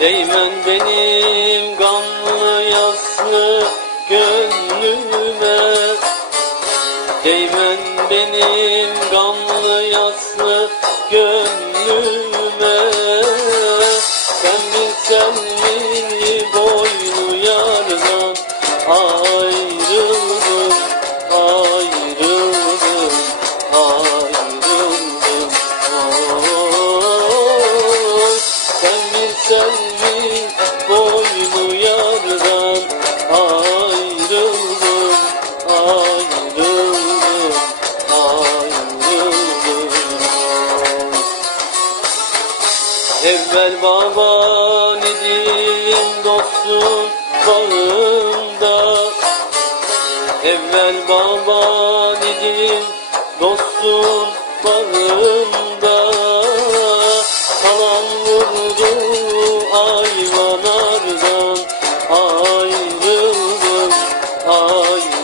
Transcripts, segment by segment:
Değmen benim gamlı yaslı gönlüme. Değmen benim gamlı yaslı gönlüme. Sen bilsen mi boynu yardan ayrıldım Ayrıldım, ayrıldım. Sen bilsen Evvel baban idim dostum bağımda Evvel baban idim dostum bağımda Kalan vurdu ayvanardan Ayrıldım, ayrıldım,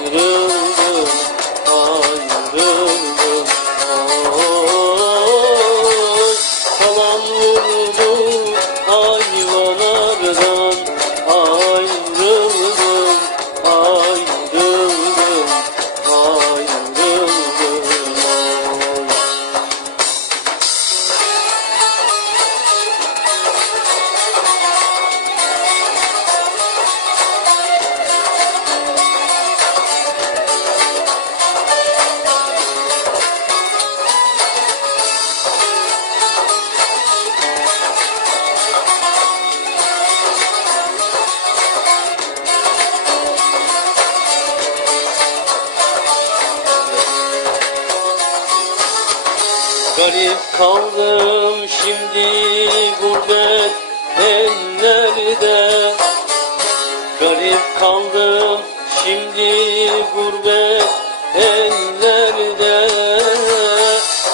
Garip kaldım şimdi gurbet ellerde. Garip kaldım şimdi gurbet ellerde.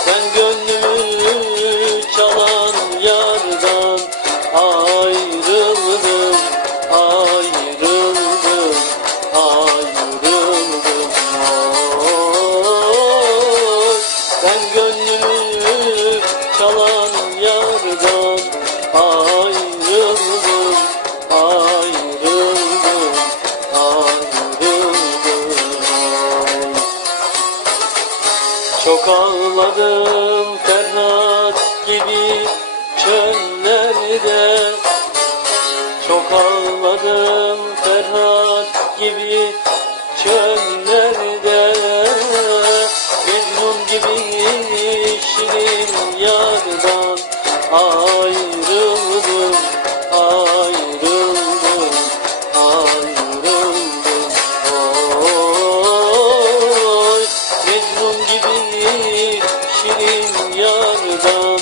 Sen gönlümü çalan yardan ayrıldım Ayrıldım, ayrıldım Ben gönlümü çalan yardan ayrıldım Ayrıldım, ayrıldım. Çok ağladım Ferhat gibi çöllerde. Çok ağladım Ferhat gibi çöllerde Şirin yardan ayrıldım Ayrıldım, ayrıldım. Oy, Mecnun gibi şirin yardan